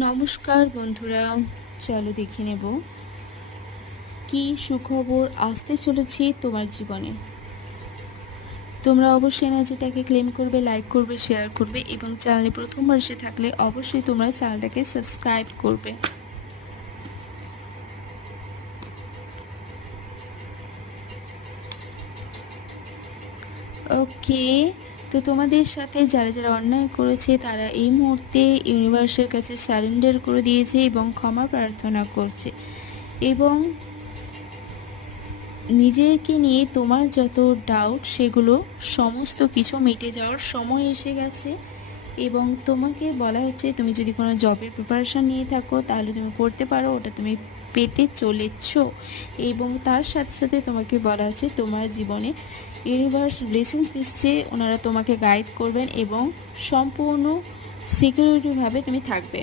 নমস্কার বন্ধুরা, চলো দেখে নেব কি সুখবর আসতে চলেছে তোমার জীবনে। তোমরা অবশ্যই এনার্জিটাকে ক্লেম করবে, লাইক করবে, শেয়ার করবে এবং চ্যানেলে প্রথমবার এসে থাকলে অবশ্যই তোমরা চ্যানেলটাকে সাবস্ক্রাইব করবে। ওকে, তো তোমাদের সাথে যারা যারা অন্যায় করেছে তারা এই মুহূর্তে ইউনিভার্সের কাছে সারেন্ডার করে দিয়েছে এবং ক্ষমা প্রার্থনা করছে এবং নিজেকে নিয়ে তোমার যত ডাউট সেগুলো সমস্ত কিছু মিটে যাওয়ার সময় এসে গেছে। এবং তোমাকে বলা হচ্ছে তুমি যদি কোনো জবের প্রিপারেশান নিয়ে থাকো তাহলে তুমি করতে পারো, ওটা তুমি পেতে চলেছ। এবং তার সাথে সাথে তোমাকে বলা হচ্ছে তোমার জীবনে ইউনিভার্স ব্লেসিংস দিচ্ছে, ওনারা তোমাকে গাইড করবেন এবং সম্পূর্ণ সিকিউরিটিভাবে তুমি থাকবে।